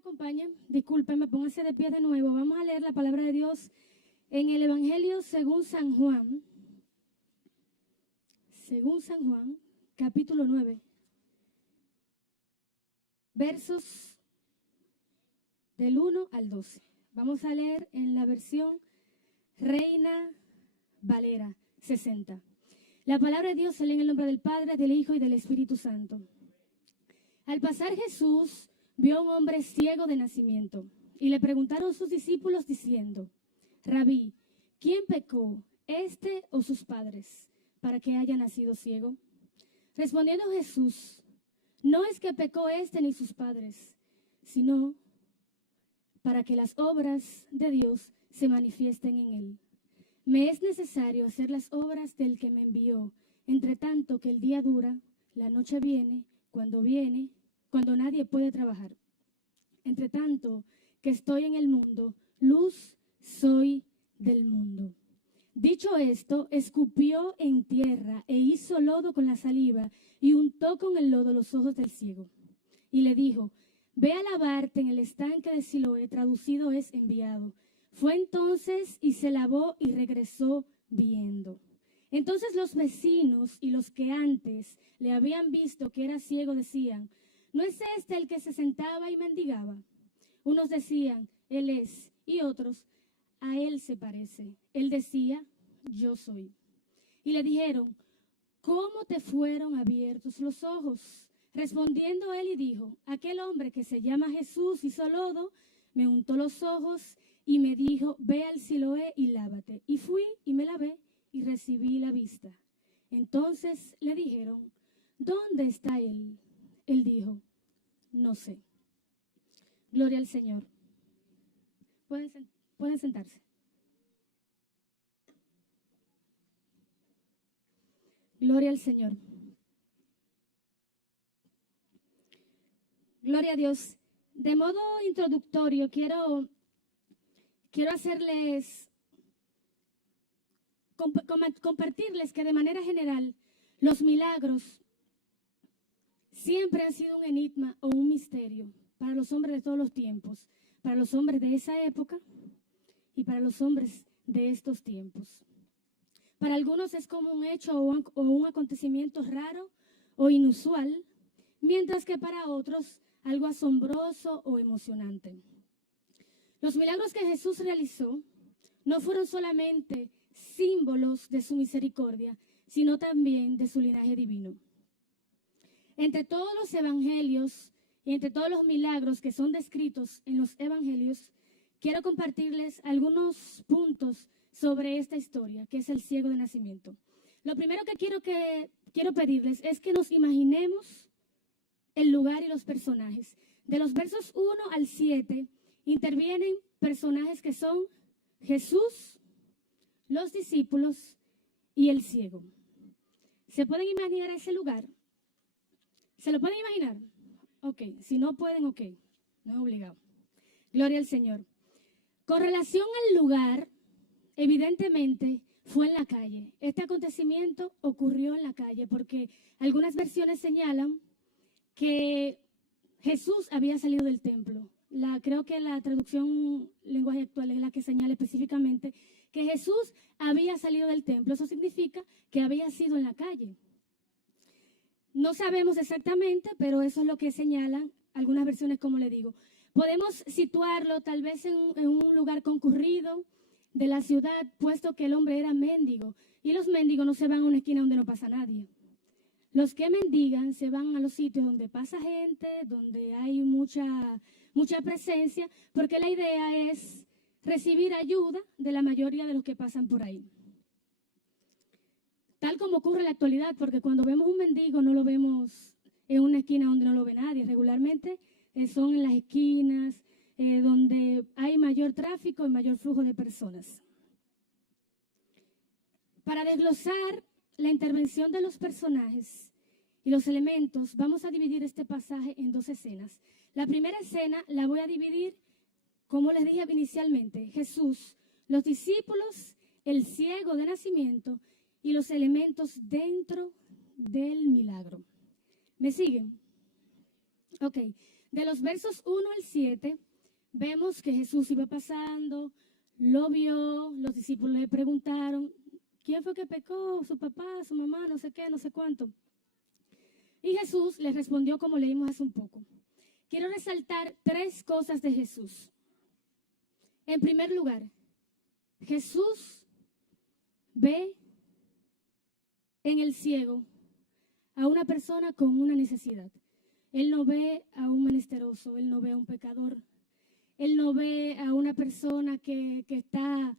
acompañen, discúlpenme, pónganse de pie de nuevo. Vamos a leer la palabra de Dios en el Evangelio según San Juan. Según San Juan, capítulo 9. Versos del 1 al 12. Vamos a leer en la versión Reina Valera 60. La palabra de Dios se lee en el nombre del Padre, del Hijo y del Espíritu Santo. Al pasar Jesús vio a un hombre ciego de nacimiento y le preguntaron sus discípulos diciendo: Rabí, ¿quién pecó, este o sus padres, para que haya nacido ciego? Respondiendo Jesús: no es que pecó este ni sus padres, sino para que las obras de Dios se manifiesten en él. Me es necesario hacer las obras del que me envió, entre tanto que el día dura, la noche viene, cuando nadie puede trabajar. Entre tanto que estoy en el mundo, luz soy del mundo. Dicho esto, escupió en tierra e hizo lodo con la saliva y untó con el lodo los ojos del ciego. Y le dijo: ve a lavarte en el estanque de Siloé, traducido es enviado. Fue entonces y se lavó y regresó viendo. Entonces los vecinos y los que antes le habían visto que era ciego decían: ¿no es este el que se sentaba y mendigaba? Unos decían: él es, y otros: a él se parece. Él decía: yo soy. Y le dijeron: ¿cómo te fueron abiertos los ojos? Respondiendo él y dijo: aquel hombre que se llama Jesús hizo lodo, me untó los ojos y me dijo: ve al Siloé y lávate. Y fui y me lavé y recibí la vista. Entonces le dijeron: ¿dónde está él? Él dijo: no sé. Gloria al Señor. Pueden sentarse. Gloria al Señor. Gloria a Dios. De modo introductorio, quiero hacerles, compartirles que de manera general los milagros siempre han sido un enigma o un misterio para los hombres de todos los tiempos, para los hombres de esa época y para los hombres de estos tiempos. Para algunos es como un hecho o un acontecimiento raro o inusual, mientras que para otros algo asombroso o emocionante. Los milagros que Jesús realizó no fueron solamente símbolos de su misericordia, sino también de su linaje divino. Entre todos los evangelios y entre todos los milagros que son descritos en los evangelios, quiero compartirles algunos puntos sobre esta historia, que es el ciego de nacimiento. Lo primero que quiero pedirles es que nos imaginemos el lugar y los personajes. De los versos 1 al 7 intervienen personajes que son Jesús, los discípulos y el ciego. ¿Se pueden imaginar ese lugar? ¿Se lo pueden imaginar? Ok, si no pueden, ok, no es obligado. Gloria al Señor. Con relación al lugar, evidentemente fue en la calle. Este acontecimiento ocurrió en la calle porque algunas versiones señalan que Jesús había salido del templo. Creo que la traducción lenguaje actual es la que señala específicamente que Jesús había salido del templo. Eso significa que había sido en la calle. No sabemos exactamente, pero eso es lo que señalan algunas versiones, como le digo. Podemos situarlo tal vez en un lugar concurrido de la ciudad, puesto que el hombre era mendigo. Y los mendigos no se van a una esquina donde no pasa nadie. Los que mendigan se van a los sitios donde pasa gente, donde hay mucha presencia, porque la idea es recibir ayuda de la mayoría de los que pasan por ahí. Tal como ocurre en la actualidad, porque cuando vemos un mendigo no lo vemos en una esquina donde no lo ve nadie. Regularmente son en las esquinas donde hay mayor tráfico y mayor flujo de personas. Para desglosar la intervención de los personajes y los elementos, vamos a dividir este pasaje en dos escenas. La primera escena la voy a dividir, como les dije inicialmente, Jesús, los discípulos, el ciego de nacimiento y los elementos dentro del milagro. ¿Me siguen? Ok. De los versos 1 al 7, vemos que Jesús iba pasando, lo vio, los discípulos le preguntaron, ¿quién fue que pecó? ¿Su papá, su mamá, no sé qué, no sé cuánto? Y Jesús les respondió como leímos hace un poco. Quiero resaltar 3 cosas de Jesús. En primer lugar, Jesús ve en el ciego a una persona con una necesidad. Él no ve a un menesteroso, él no ve a un pecador, él no ve a una persona que está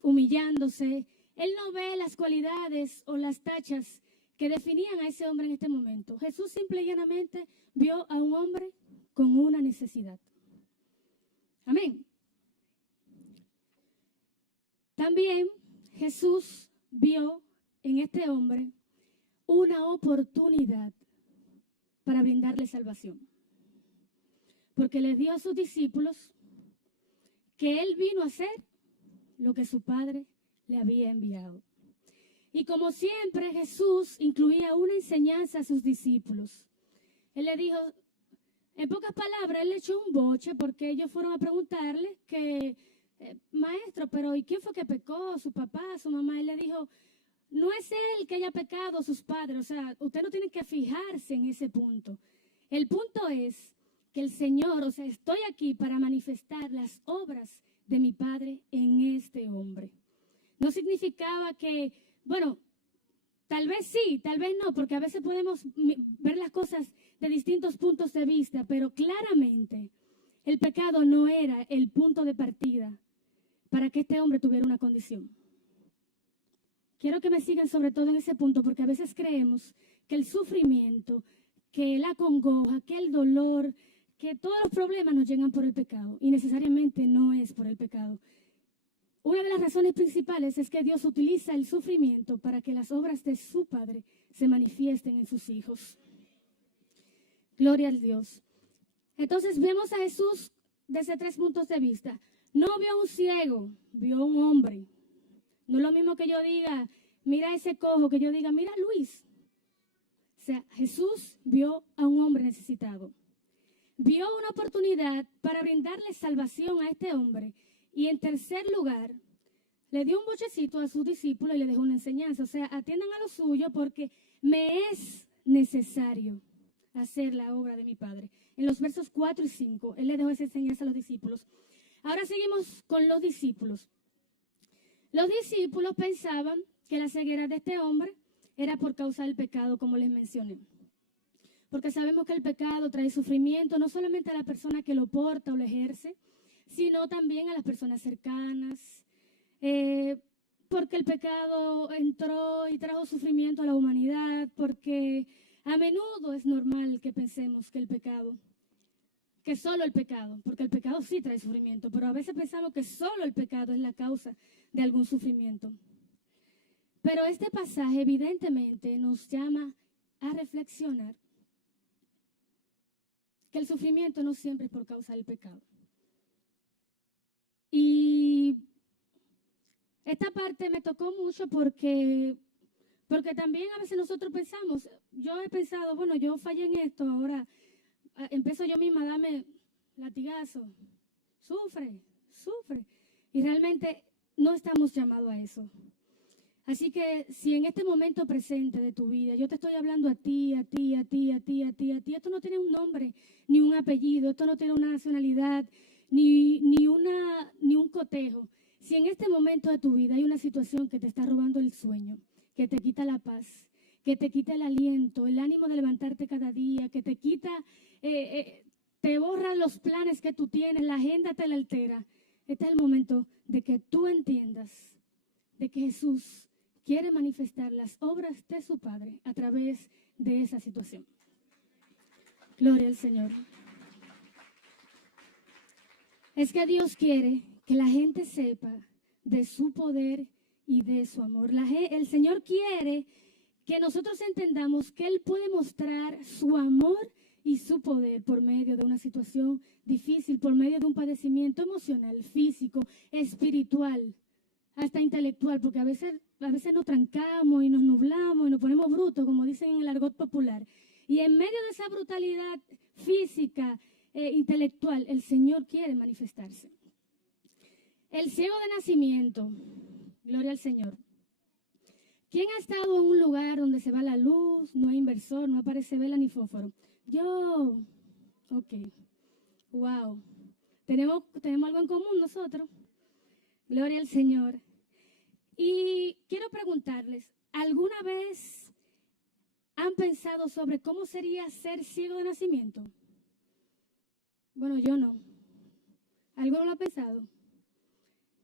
humillándose, él no ve las cualidades o las tachas que definían a ese hombre en este momento. Jesús simple y llanamente vio a un hombre con una necesidad. Amén. También Jesús vio en este hombre una oportunidad para brindarle salvación. Porque le dio a sus discípulos que él vino a hacer lo que su Padre le había enviado. Y como siempre, Jesús incluía una enseñanza a sus discípulos. Él le dijo, en pocas palabras, él le echó un boche porque ellos fueron a preguntarle que, maestro, pero ¿y quién fue que pecó? ¿Su papá, su mamá? Él le dijo, no es él que haya pecado, sus padres. O sea, usted no tiene que fijarse en ese punto. El punto es que el Señor, o sea, estoy aquí para manifestar las obras de mi Padre en este hombre. No significaba que, bueno, tal vez sí, tal vez no, porque a veces podemos ver las cosas de distintos puntos de vista, pero claramente el pecado no era el punto de partida para que este hombre tuviera una condición. Quiero que me sigan sobre todo en ese punto, porque a veces creemos que el sufrimiento, que la congoja, que el dolor, que todos los problemas nos llegan por el pecado, y necesariamente no es por el pecado. Una de las razones principales es que Dios utiliza el sufrimiento para que las obras de su Padre se manifiesten en sus hijos. Gloria al Dios. Entonces vemos a Jesús desde 3 puntos de vista. No vio a un ciego, vio a un hombre. No es lo mismo que yo diga, mira ese cojo, que yo diga, mira Luis. O sea, Jesús vio a un hombre necesitado. Vio una oportunidad para brindarle salvación a este hombre. Y en tercer lugar, le dio un bochecito a sus discípulos y le dejó una enseñanza. O sea, atiendan a lo suyo porque me es necesario hacer la obra de mi Padre. En los versos 4 y 5, él le dejó esa enseñanza a los discípulos. Ahora seguimos con los discípulos. Los discípulos pensaban que la ceguera de este hombre era por causa del pecado, como les mencioné. Porque sabemos que el pecado trae sufrimiento no solamente a la persona que lo porta o lo ejerce, sino también a las personas cercanas, porque el pecado entró y trajo sufrimiento a la humanidad, porque a menudo es normal que pensemos que el pecado, que solo el pecado, porque el pecado sí trae sufrimiento, pero a veces pensamos que solo el pecado es la causa de algún sufrimiento. Pero este pasaje evidentemente nos llama a reflexionar que el sufrimiento no siempre es por causa del pecado. Y esta parte me tocó mucho porque también a veces nosotros pensamos, yo he pensado, bueno, yo fallé en esto, ahora empiezo yo misma a darme latigazo, sufre. Y realmente no estamos llamados a eso. Así que si en este momento presente de tu vida, yo te estoy hablando a ti, esto no tiene un nombre, ni un apellido, esto no tiene una nacionalidad, ni un cotejo. Si en este momento de tu vida hay una situación que te está robando el sueño, que te quita la paz, que te quita el aliento, el ánimo de levantarte cada día, que te quita, te borra los planes que tú tienes, la agenda te la altera, este es el momento de que tú entiendas de que Jesús quiere manifestar las obras de su Padre a través de esa situación. Gloria al Señor. Es que Dios quiere que la gente sepa de su poder y de su amor. El Señor quiere que nosotros entendamos que Él puede mostrar su amor y su poder por medio de una situación difícil, por medio de un padecimiento emocional, físico, espiritual, hasta intelectual, porque a veces nos trancamos y nos nublamos y nos ponemos brutos, como dicen en el argot popular. Y en medio de esa brutalidad física, intelectual, el Señor quiere manifestarse. El ciego de nacimiento, gloria al Señor. ¿Quién ha estado en un lugar donde se va la luz, no hay inversor, no aparece vela ni fósforo? Yo, ok, wow. Tenemos algo en común nosotros. Gloria al Señor. Y quiero preguntarles, ¿alguna vez han pensado sobre cómo sería ser ciego de nacimiento? Bueno, yo no. ¿Alguno lo ha pensado?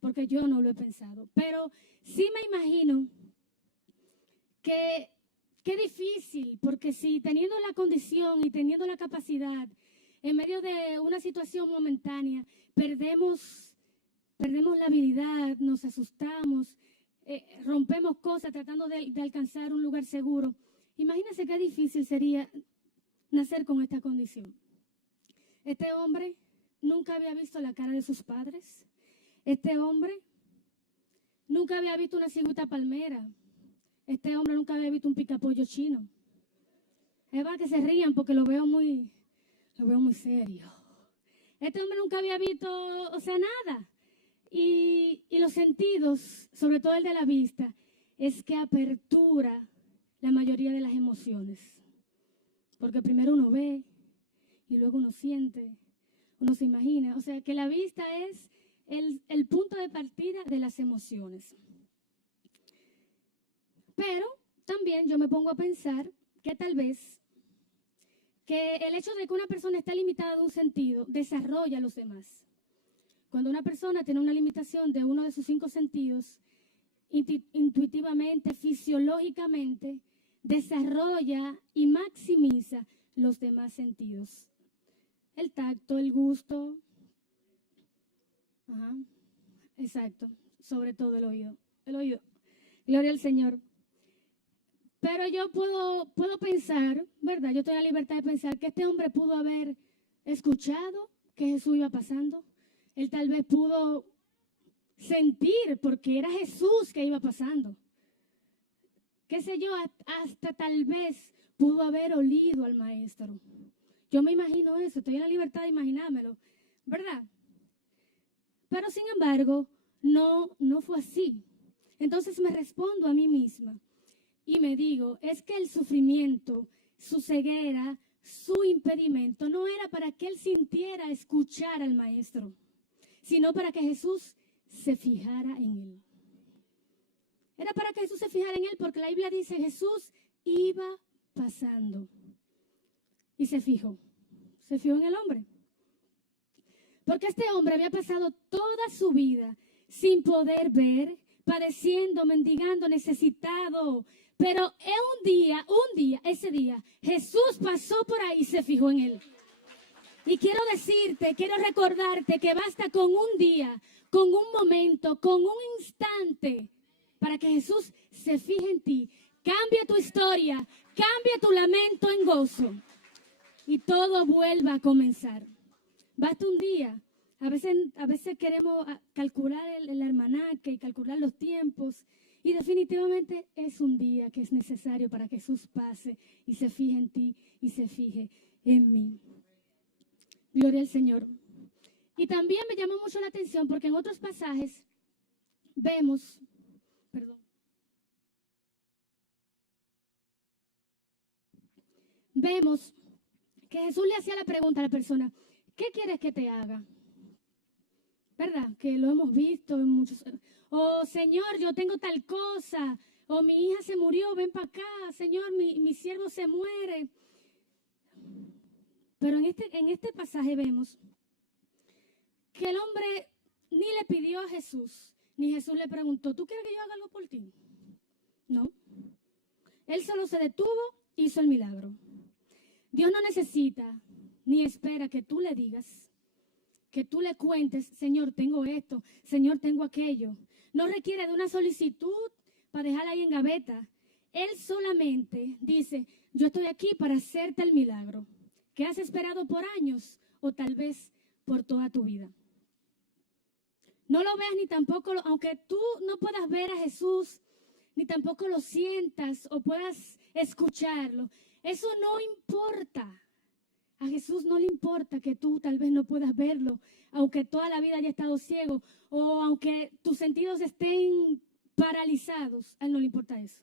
Porque yo no lo he pensado. Pero sí me imagino que qué difícil, porque si teniendo la condición y teniendo la capacidad, en medio de una situación momentánea, perdemos la habilidad, nos asustamos, rompemos cosas tratando de alcanzar un lugar seguro. Imagínense qué difícil sería nacer con esta condición. Este hombre nunca había visto la cara de sus padres. Este hombre nunca había visto una cigüita palmera. Este hombre nunca había visto un picapollo chino. Es para que se rían porque lo veo muy serio. Este hombre nunca había visto, o sea, nada. Y los sentidos, sobre todo el de la vista, es que apertura la mayoría de las emociones. Porque primero uno ve y luego uno siente, uno se imagina. O sea, que la vista es el punto de partida de las emociones. Pero también yo me pongo a pensar que tal vez que el hecho de que una persona está limitada de un sentido desarrolla los demás. Cuando una persona tiene una limitación de uno de sus 5 sentidos, intuitivamente, fisiológicamente, desarrolla y maximiza los demás sentidos. El tacto, el gusto, exacto, sobre todo el oído. Gloria al Señor. Pero yo puedo pensar, ¿verdad? Yo tengo la libertad de pensar que este hombre pudo haber escuchado que Jesús iba pasando. Él tal vez pudo sentir, porque era Jesús que iba pasando. Qué sé yo, hasta tal vez pudo haber olido al maestro. Yo me imagino eso, estoy en la libertad de imaginármelo, ¿verdad? Pero sin embargo, no fue así. Entonces me respondo a mí misma y me digo, es que el sufrimiento, su ceguera, su impedimento no era para que él sintiera escuchar al maestro, sino para que Jesús se fijara en él. Era para que Jesús se fijara en él, porque la Biblia dice, Jesús iba pasando y se fijó en el hombre. Porque este hombre había pasado toda su vida sin poder ver, padeciendo, mendigando, necesitado. Pero ese día, Jesús pasó por ahí y se fijó en él. Y quiero recordarte que basta con un día, con un momento, con un instante, para que Jesús se fije en ti. Cambie tu historia, cambie tu lamento en gozo. Y todo vuelva a comenzar. Basta un día. A veces queremos calcular el almanaque y calcular los tiempos. Y definitivamente es un día que es necesario para que Jesús pase y se fije en ti y se fije en mí. Gloria al Señor. Y también me llamó mucho la atención porque en otros pasajes vemos que Jesús le hacía la pregunta a la persona, ¿qué quieres que te haga? ¿Verdad? Que lo hemos visto en muchos. Oh, Señor, yo tengo tal cosa. O mi hija se murió, ven para acá. Señor, mi siervo se muere. Pero en este pasaje vemos que el hombre ni le pidió a Jesús, ni Jesús le preguntó, ¿tú quieres que yo haga algo por ti? No. Él solo se detuvo, hizo el milagro. Dios no necesita ni espera que tú le digas, que tú le cuentes, Señor, tengo esto, Señor, tengo aquello. No requiere de una solicitud para dejarla ahí en gaveta. Él solamente dice, yo estoy aquí para hacerte el milagro que has esperado por años o tal vez por toda tu vida. No lo veas ni tampoco, aunque tú no puedas ver a Jesús, ni tampoco lo sientas o puedas escucharlo. Eso no importa. A Jesús no le importa que tú tal vez no puedas verlo, aunque toda la vida haya estado ciego o aunque tus sentidos estén paralizados. A Él no le importa eso.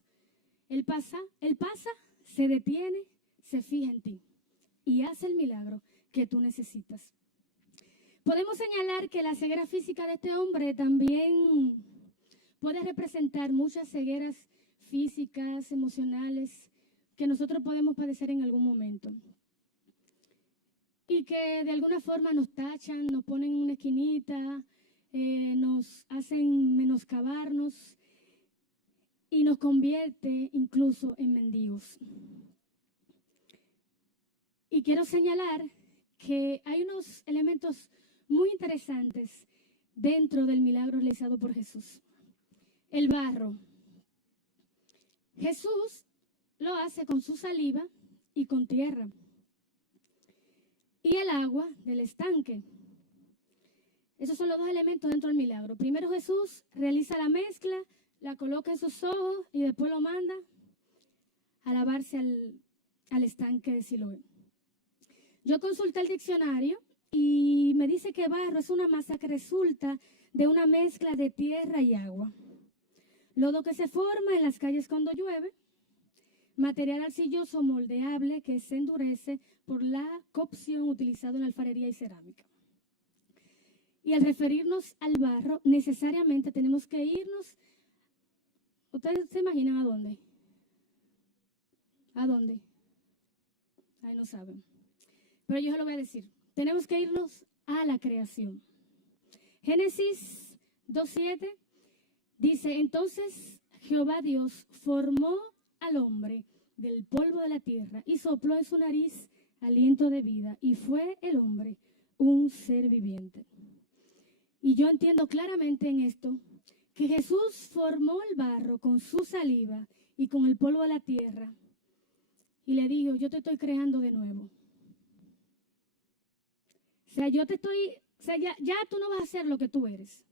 Él pasa, se detiene, se fija en ti y hace el milagro que tú necesitas. Podemos señalar que la ceguera física de este hombre también puede representar muchas cegueras físicas, emocionales, que nosotros podemos padecer en algún momento. Y que de alguna forma nos tachan, nos ponen en una esquinita, nos hacen menoscabarnos y nos convierte incluso en mendigos. Y quiero señalar que hay unos elementos muy interesantes dentro del milagro realizado por Jesús. El barro. Jesús lo hace con su saliva y con tierra. Y el agua del estanque. Esos son los dos elementos dentro del milagro. Primero Jesús realiza la mezcla, la coloca en sus ojos y después lo manda a lavarse al estanque de Siloé. Yo consulté el diccionario y me dice que barro es una masa que resulta de una mezcla de tierra y agua. Lodo que se forma en las calles cuando llueve. Material arcilloso moldeable que se endurece por la cocción utilizada en alfarería y cerámica. Y al referirnos al barro, necesariamente tenemos que irnos. ¿Ustedes se imaginan a dónde? ¿A dónde? Ahí no saben. Pero yo se lo voy a decir. Tenemos que irnos a la creación. Génesis 2:7 dice, entonces Jehová Dios formó al hombre del polvo de la tierra y sopló en su nariz aliento de vida y fue el hombre un ser viviente. Y yo entiendo claramente en esto que Jesús formó el barro con su saliva y con el polvo de la tierra y le dijo, yo te estoy creando de nuevo. O sea, ya tú no vas a ser lo que tú eres.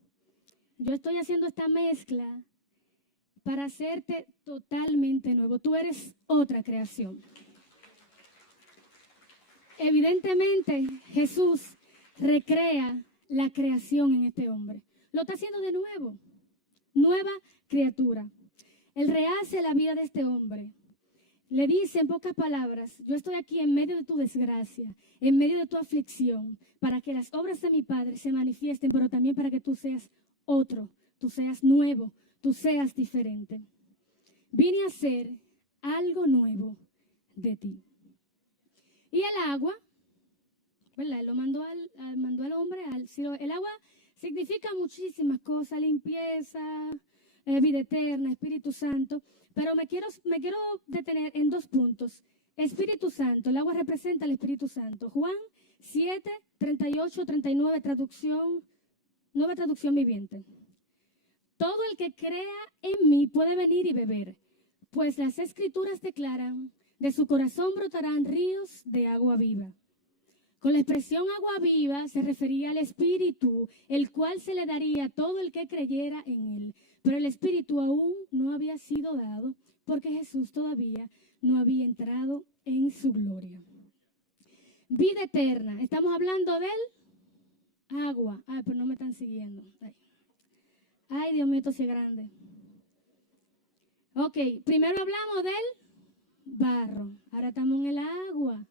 Yo estoy haciendo esta mezcla para hacerte totalmente nuevo. Tú eres otra creación. Evidentemente, Jesús recrea la creación en este hombre. Lo está haciendo de nuevo. Nueva criatura. Él rehace la vida de este hombre. Le dice en pocas palabras, yo estoy aquí en medio de tu desgracia, en medio de tu aflicción, para que las obras de mi Padre se manifiesten, pero también para que tú seas otro, tú seas nuevo, tú seas diferente. Vine a hacer algo nuevo de ti. Y el agua, ¿verdad? Él lo mandó al hombre al cielo. El agua significa muchísimas cosas, limpieza, vida eterna, Espíritu Santo. Pero me quiero detener en 2 puntos. Espíritu Santo, el agua representa al Espíritu Santo. Juan 7, 38, 39, nueva traducción viviente. Todo el que crea en mí puede venir y beber, pues las Escrituras declaran, de su corazón brotarán ríos de agua viva. Con la expresión agua viva se refería al Espíritu, el cual se le daría a todo el que creyera en él. Pero el Espíritu aún no había sido dado porque Jesús todavía no había entrado en su gloria. Vida eterna. Estamos hablando del agua. Ay, pero no me están siguiendo. Ay, Dios mío, esto sí es grande. Ok, primero hablamos del barro. Ahora estamos en el agua.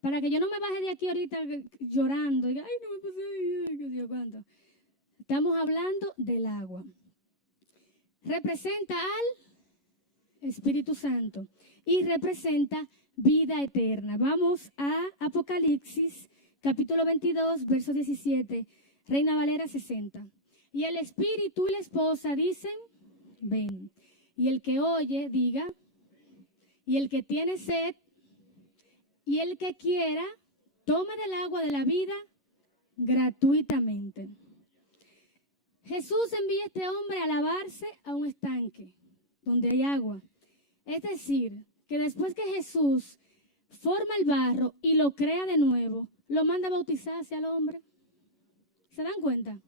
Para que yo no me baje de aquí ahorita llorando. Diga, ay, no me pasé, qué Dios cuánto. Estamos hablando del agua. Representa al Espíritu Santo y representa vida eterna. Vamos a Apocalipsis, capítulo 22, verso 17, Reina Valera 60. Y el Espíritu y la esposa dicen, ven. Y el que oye, diga. Y el que tiene sed, y el que quiera, tome del agua de la vida gratuitamente. Jesús envía a este hombre a lavarse a un estanque donde hay agua. Es decir, que después que Jesús forma el barro y lo crea de nuevo, lo manda a bautizarse al hombre. ¿Se dan cuenta?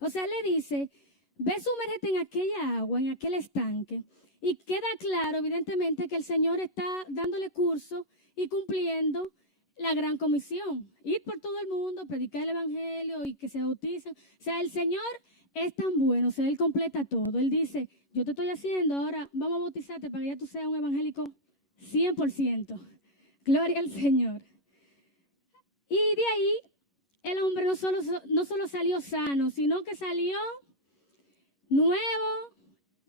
O sea, le dice, ve, sumérgete en aquella agua, en aquel estanque, Y queda claro, evidentemente, que el Señor está dándole curso y cumpliendo la gran comisión. Ir por todo el mundo, predicar el evangelio y que se bauticen. O sea, el Señor es tan bueno, o sea, Él completa todo. Él dice, yo te estoy haciendo, ahora vamos a bautizarte para que ya tú seas un evangélico 100%. Gloria al Señor. Y de ahí, el hombre no solo salió sano, sino que salió nuevo,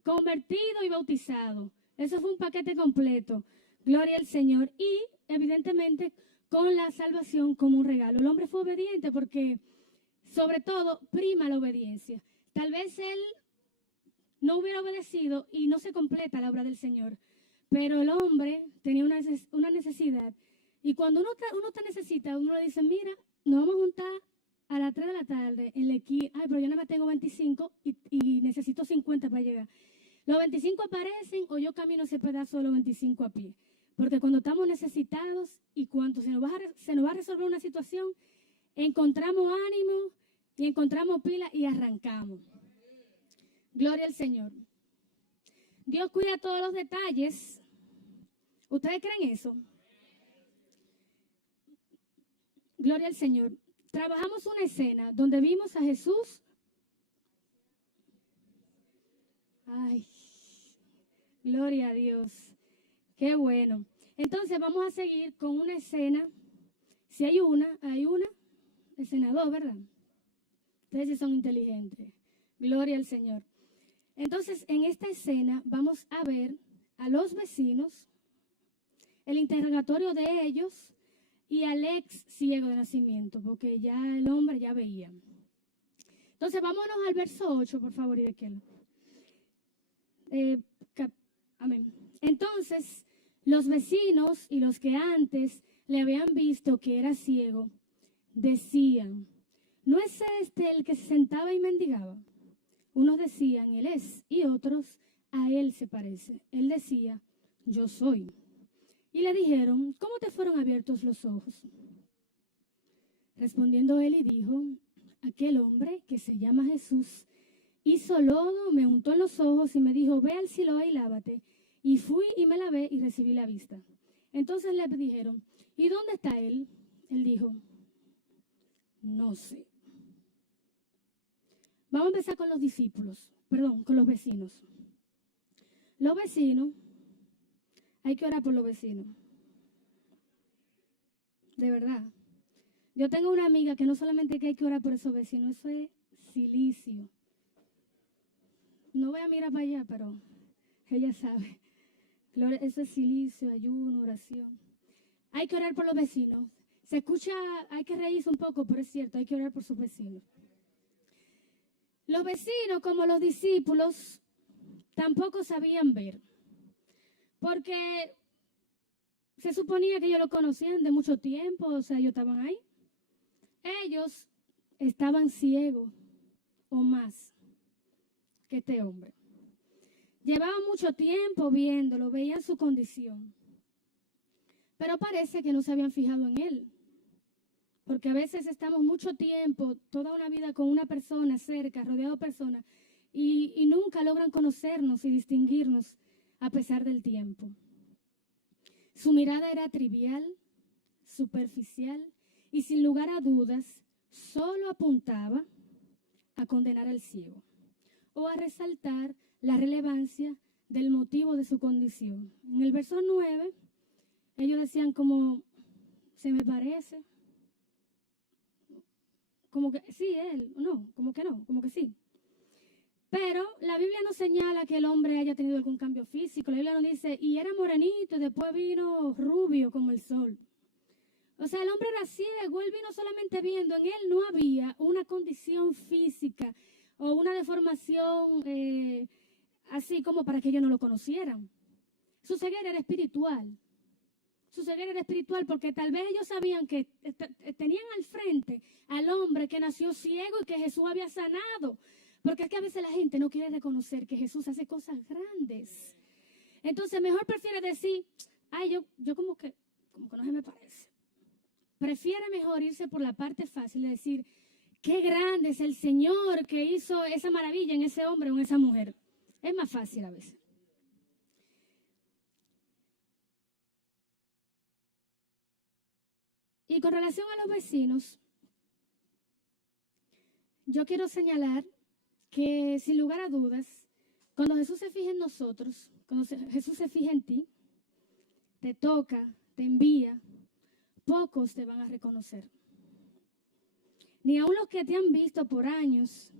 convertido y bautizado. Eso fue un paquete completo. Gloria al Señor. Y, evidentemente, con la salvación como un regalo. El hombre fue obediente porque, sobre todo, prima la obediencia. Tal vez él no hubiera obedecido y no se completa la obra del Señor. Pero el hombre tenía una necesidad. Y cuando uno te necesita, uno le dice, mira, nos vamos a juntar a las 3 de la tarde en la esquina. Ay, pero yo nada más tengo 25 y necesito 50 para llegar. Los 25 aparecen o yo camino ese pedazo de los 25 a pie. Porque cuando estamos necesitados y cuando se nos va a resolver una situación, encontramos ánimo y encontramos pila y arrancamos. Gloria al Señor. Dios cuida todos los detalles. ¿Ustedes creen eso? Gloria al Señor. Trabajamos una escena donde vimos a Jesús. Ay, gloria a Dios. Qué bueno. Entonces vamos a seguir con una escena. Si hay una, escena 2, ¿verdad? Ustedes sí son inteligentes. Gloria al Señor. Entonces, en esta escena vamos a ver a los vecinos, el interrogatorio de ellos y al ex ciego de nacimiento, porque ya el hombre ya veía. Entonces, vámonos al verso 8, por favor, y de aquel. Amén. Entonces, los vecinos y los que antes le habían visto que era ciego, decían, ¿no es este el que se sentaba y mendigaba? Unos decían, él es, y otros, a él se parece. Él decía, yo soy. Y le dijeron, ¿cómo te fueron abiertos los ojos? Respondiendo él y dijo, aquel hombre que se llama Jesús hizo lodo, me untó en los ojos y me dijo, ve al Siloé y lávate. Y fui y me lavé y recibí la vista. Entonces le dijeron, ¿y dónde está él? Él dijo, no sé. Vamos a empezar con los discípulos, con los vecinos. Los vecinos, hay que orar por los vecinos. De verdad. Yo tengo una amiga que no solamente que hay que orar por esos vecinos, eso es silicio. No voy a mirar para allá, pero ella sabe. Eso es silicio, ayuno, oración. Hay que orar por los vecinos. Se escucha, hay que reírse un poco, pero es cierto, hay que orar por sus vecinos. Los vecinos, como los discípulos, tampoco sabían ver, porque se suponía que ellos lo conocían de mucho tiempo, o sea, ellos estaban ahí. Ellos estaban ciegos o más que este hombre. Llevaban mucho tiempo viéndolo, veían su condición, pero parece que no se habían fijado en él. Porque a veces estamos mucho tiempo, toda una vida con una persona cerca, rodeado de personas, y nunca logran conocernos y distinguirnos a pesar del tiempo. Su mirada era trivial, superficial y sin lugar a dudas solo apuntaba a condenar al ciego o a resaltar la relevancia del motivo de su condición. En el verso 9, ellos decían como, se me parece. Como que sí, él, no, como que sí. Pero la Biblia no señala que el hombre haya tenido algún cambio físico. La Biblia no dice, y era morenito y después vino rubio como el sol. O sea, el hombre era ciego, él vino solamente viendo. En él no había una condición física o una deformación así como para que ellos no lo conocieran. Su ceguera era espiritual. Su ceguera era espiritual porque tal vez ellos sabían que tenían al frente al hombre que nació ciego y que Jesús había sanado. Porque es que a veces la gente no quiere reconocer que Jesús hace cosas grandes. Entonces mejor prefiere decir, ay, yo como que no se me parece. Prefiere mejor irse por la parte fácil de decir, qué grande es el Señor que hizo esa maravilla en ese hombre o en esa mujer. Es más fácil a veces. Y con relación a los vecinos, yo quiero señalar que sin lugar a dudas, cuando Jesús se fija en nosotros, Jesús se fija en ti, te toca, te envía, pocos te van a reconocer. Ni aun los que te han visto por años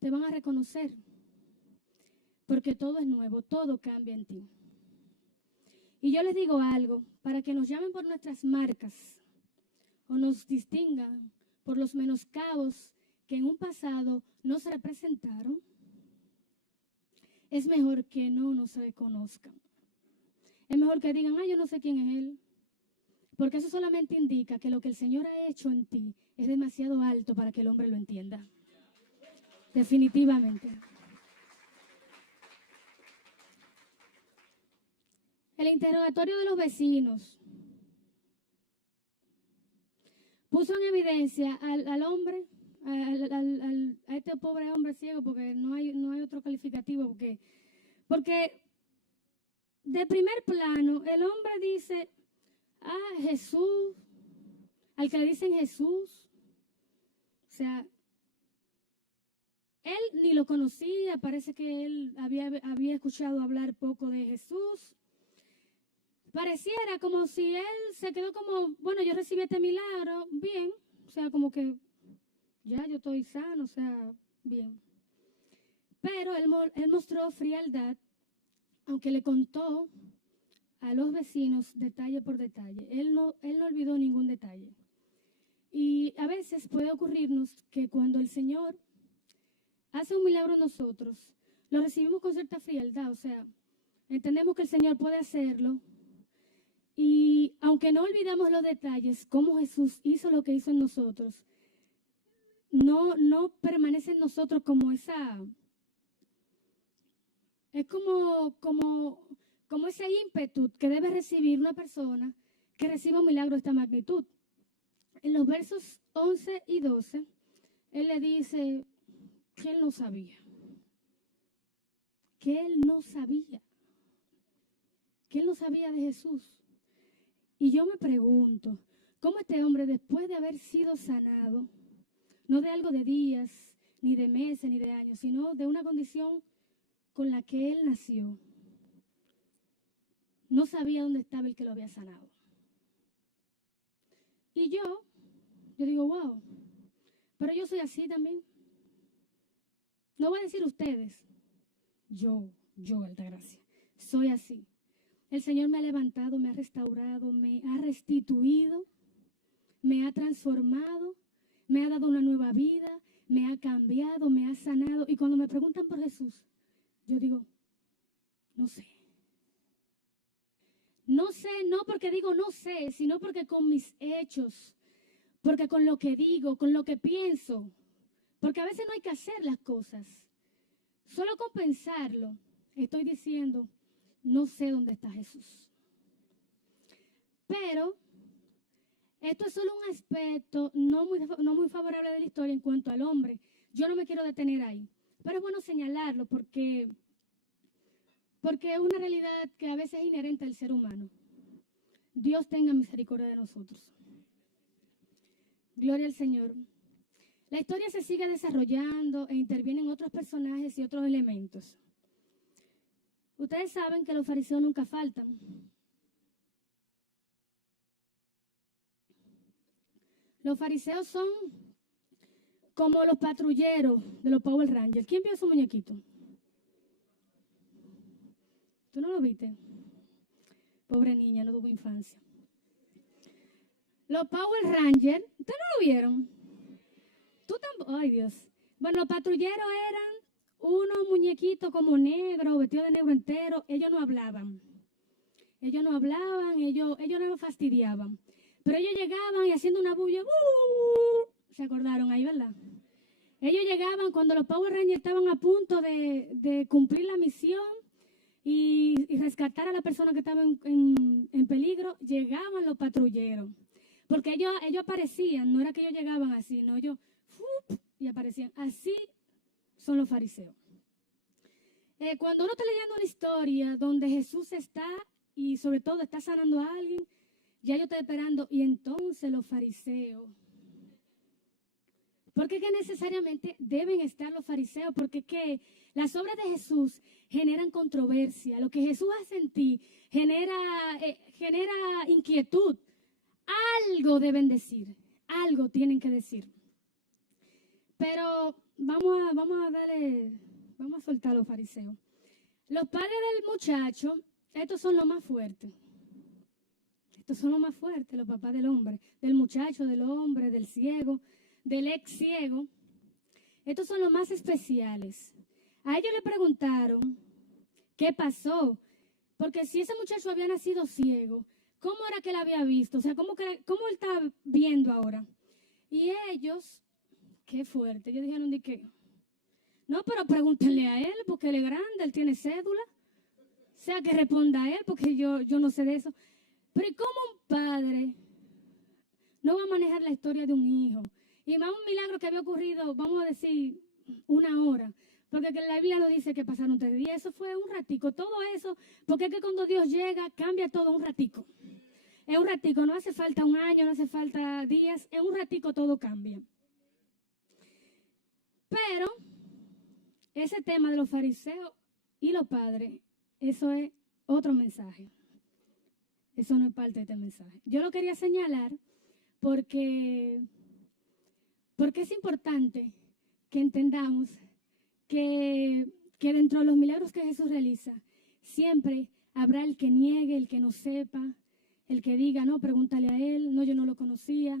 te van a reconocer, porque todo es nuevo, todo cambia en ti. Y yo les digo algo, para que nos llamen por nuestras marcas o nos distingan por los menoscabos que en un pasado nos representaron, es mejor que no nos reconozcan. Es mejor que digan, yo no sé quién es él. Porque eso solamente indica que lo que el Señor ha hecho en ti es demasiado alto para que el hombre lo entienda. Definitivamente. El interrogatorio de los vecinos puso en evidencia al hombre, a este pobre hombre ciego, porque no hay otro calificativo, porque de primer plano el hombre dice, Jesús, al que le dicen Jesús, o sea, él ni lo conocía, parece que él había escuchado hablar poco de Jesús. Pareciera como si él se quedó como, bueno, yo recibí este milagro, bien, o sea, como que ya yo estoy sano, o sea, bien. Pero él mostró frialdad, aunque le contó a los vecinos detalle por detalle. Él no olvidó ningún detalle. Y a veces puede ocurrirnos que cuando el Señor hace un milagro en nosotros, lo recibimos con cierta frialdad, o sea, entendemos que el Señor puede hacerlo. Y aunque no olvidamos los detalles, cómo Jesús hizo lo que hizo en nosotros, no permanece en nosotros como esa, es como ese ímpetu que debe recibir una persona que reciba un milagro de esta magnitud. En los versos 11 y 12, él le dice que él no sabía, que él no sabía de Jesús. Y yo me pregunto, ¿cómo este hombre, después de haber sido sanado, no de algo de días, ni de meses, ni de años, sino de una condición con la que él nació, no sabía dónde estaba el que lo había sanado? Y yo digo, wow, pero yo soy así también. No voy a decir ustedes, yo, Altagracia, soy así. El Señor me ha levantado, me ha restaurado, me ha restituido, me ha transformado, me ha dado una nueva vida, me ha cambiado, me ha sanado. Y cuando me preguntan por Jesús, yo digo, no sé. No sé, no porque digo no sé, sino porque con mis hechos, porque con lo que digo, con lo que pienso, porque a veces no hay que hacer las cosas. Solo con pensarlo, estoy diciendo, no sé dónde está Jesús. Pero esto es solo un aspecto no muy favorable de la historia en cuanto al hombre. Yo no me quiero detener ahí, pero es bueno señalarlo porque es una realidad que a veces es inherente al ser humano. Dios tenga misericordia de nosotros. Gloria al Señor. La historia se sigue desarrollando e intervienen otros personajes y otros elementos. Ustedes saben que los fariseos nunca faltan. Los fariseos son como los patrulleros de los Power Rangers. ¿Quién vio su muñequito? ¿Tú no lo viste? Pobre niña, no tuvo infancia. Los Power Rangers, ¿ustedes no lo vieron? Tú tampoco. Ay, Dios. Bueno, los patrulleros eran unos muñequitos como negros, vestidos de negro entero. Ellos no hablaban, ellos no fastidiaban. Pero ellos llegaban y haciendo una bulla, se acordaron ahí, ¿verdad? Ellos llegaban cuando los Power Rangers estaban a punto de cumplir la misión y rescatar a la persona que estaba en peligro. Llegaban los patrulleros, porque ellos aparecían, no era que ellos llegaban así, no, ellos y aparecían. Así son los fariseos. Cuando uno está leyendo una historia donde Jesús está y sobre todo está sanando a alguien, Ya yo estoy esperando. Y entonces los fariseos. Porque que necesariamente deben estar los fariseos, porque que las obras de Jesús generan controversia. Lo que Jesús hace en ti genera inquietud. Algo deben decir, algo tienen que decir. Pero vamos a soltar a los fariseos. Los padres del muchacho, estos son los más fuertes. Estos son los más fuertes, los papás del hombre, del muchacho, del hombre, del ciego, del ex ciego. Estos son los más especiales. A ellos le preguntaron qué pasó, porque si ese muchacho había nacido ciego, ¿cómo era que él había visto? O sea, ¿cómo él está viendo ahora? Y ellos, qué fuerte, ellos dijeron de qué. No, pero pregúntenle a él, porque él es grande, él tiene cédula. O sea, que responda a él, porque yo no sé de eso. Pero ¿y cómo un padre no va a manejar la historia de un hijo? Y más un milagro que había ocurrido, vamos a decir, 1 hora. Porque la Biblia lo dice que pasaron 3 días. Eso fue un ratico. Todo eso, porque es que cuando Dios llega, cambia todo un ratico. Es un ratico, no hace falta 1 año, no hace falta días. En un ratico todo cambia. Pero ese tema de los fariseos y los padres, eso es otro mensaje. Eso no es parte de este mensaje. Yo lo quería señalar porque es importante que entendamos que dentro de los milagros que Jesús realiza, siempre habrá el que niegue, el que no sepa, el que diga, no, pregúntale a él, no, yo no lo conocía.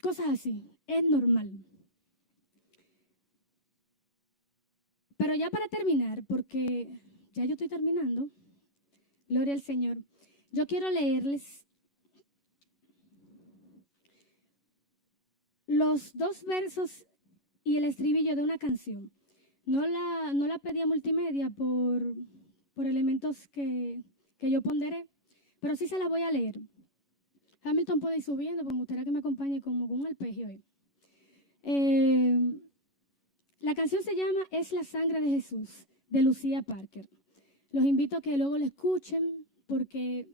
Cosas así, es normal. Pero ya para terminar, porque ya yo estoy terminando, gloria al Señor, yo quiero leerles los 2 versos y el estribillo de una canción. No la pedí a multimedia por elementos que yo ponderé, pero sí se la voy a leer. Hamilton puede ir subiendo, porque me gustaría que me acompañe como con un arpegio ahí. La canción se llama Es la sangre de Jesús, de Lucía Parker. Los invito a que luego la escuchen, porque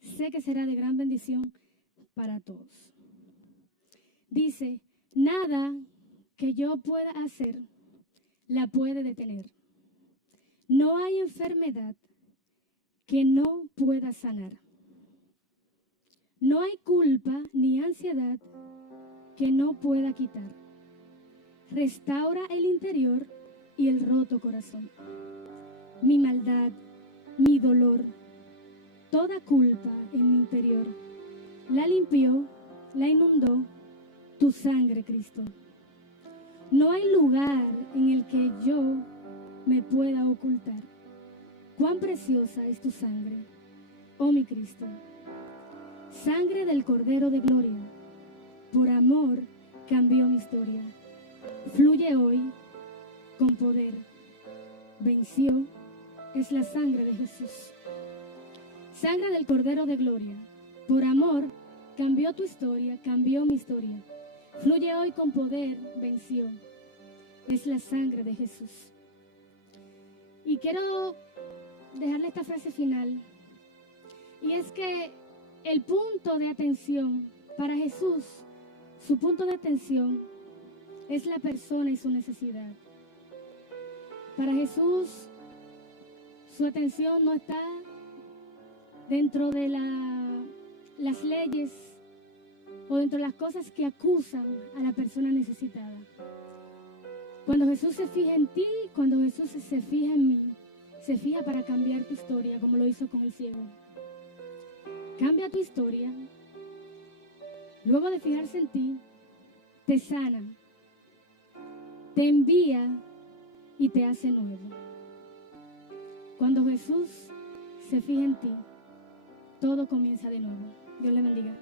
sé que será de gran bendición para todos. Dice, nada que yo pueda hacer la puede detener. No hay enfermedad que no pueda sanar. No hay culpa ni ansiedad que no pueda quitar. Restaura el interior y el roto corazón. Mi maldad, mi dolor, toda culpa en mi interior, la limpió, la inundó tu sangre, Cristo. No hay lugar en el que yo me pueda ocultar. Cuán preciosa es tu sangre, oh mi Cristo. Sangre del Cordero de Gloria, por amor cambió mi historia. Fluye hoy con poder. Venció, es la sangre de Jesús. Sangre del Cordero de Gloria, por amor cambió tu historia, cambió mi historia. Fluye hoy con poder, venció. Es la sangre de Jesús. Y quiero dejarle esta frase final. Y es que el punto de atención para Jesús, su punto de atención es la persona y su necesidad. Para Jesús, su atención no está dentro de las leyes o dentro de las cosas que acusan a la persona necesitada. Cuando Jesús se fija en ti, cuando Jesús se fija en mí, se fija para cambiar tu historia, como lo hizo con el ciego. Cambia tu historia. Luego de fijarse en ti, te sana, te envía y te hace nuevo. Cuando Jesús se fija en ti, todo comienza de nuevo. Dios le bendiga.